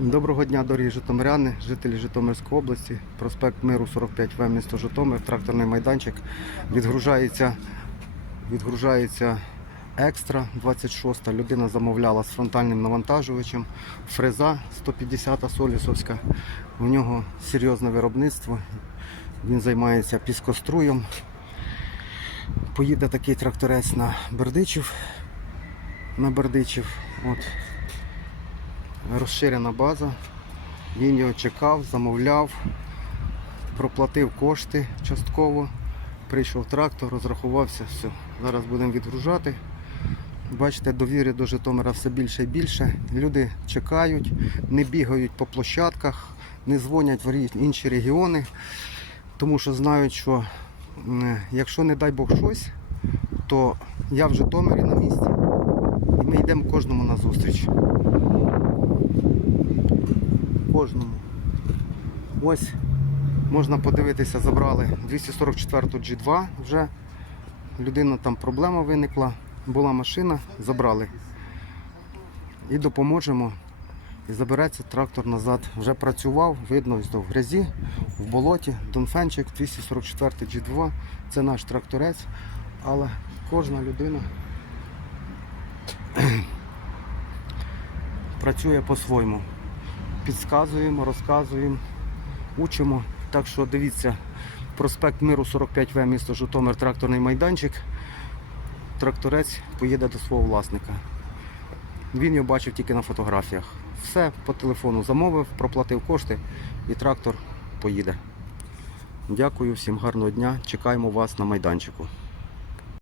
Доброго дня, дорогі житомиряни, жителі Житомирської області, проспект Миру 45В, місто Житомир, тракторний майданчик. Відгружається, відгружається екстра 26 Людина замовляла з фронтальним навантажувачем. Фреза 150 Солісовська. У нього серйозне виробництво. Він займається піскоструєм. Поїде такий тракторець на Бердичів. На Бердичів. От розширена база. Він його чекав, замовляв, проплатив кошти частково. Прийшов трактор, розрахувався, все. Зараз будемо відгружати. Бачите, довіри до Житомира все більше і більше. Люди чекають, не бігають по площадках, не дзвонять в інші регіони, тому що знають, що якщо не дай Бог щось, то я в Житомирі на місці. І ми йдемо кожному на зустріч кожному. Ось можна подивитися, забрали 244 G2 вже. Людина там проблема виникла, була машина, забрали. І допоможемо. І забереться трактор назад. Вже працював, видно в грязі, в болоті, Донфенчик 244 G2. Це наш тракторець, але кожна людина працює по-своєму підказуємо, розказуємо, учимо. Так що дивіться, проспект Миру 45В, місто Житомир, тракторний майданчик. Тракторець поїде до свого власника. Він його бачив тільки на фотографіях. Все по телефону замовив, проплатив кошти і трактор поїде. Дякую, всім гарного дня. Чекаємо вас на майданчику.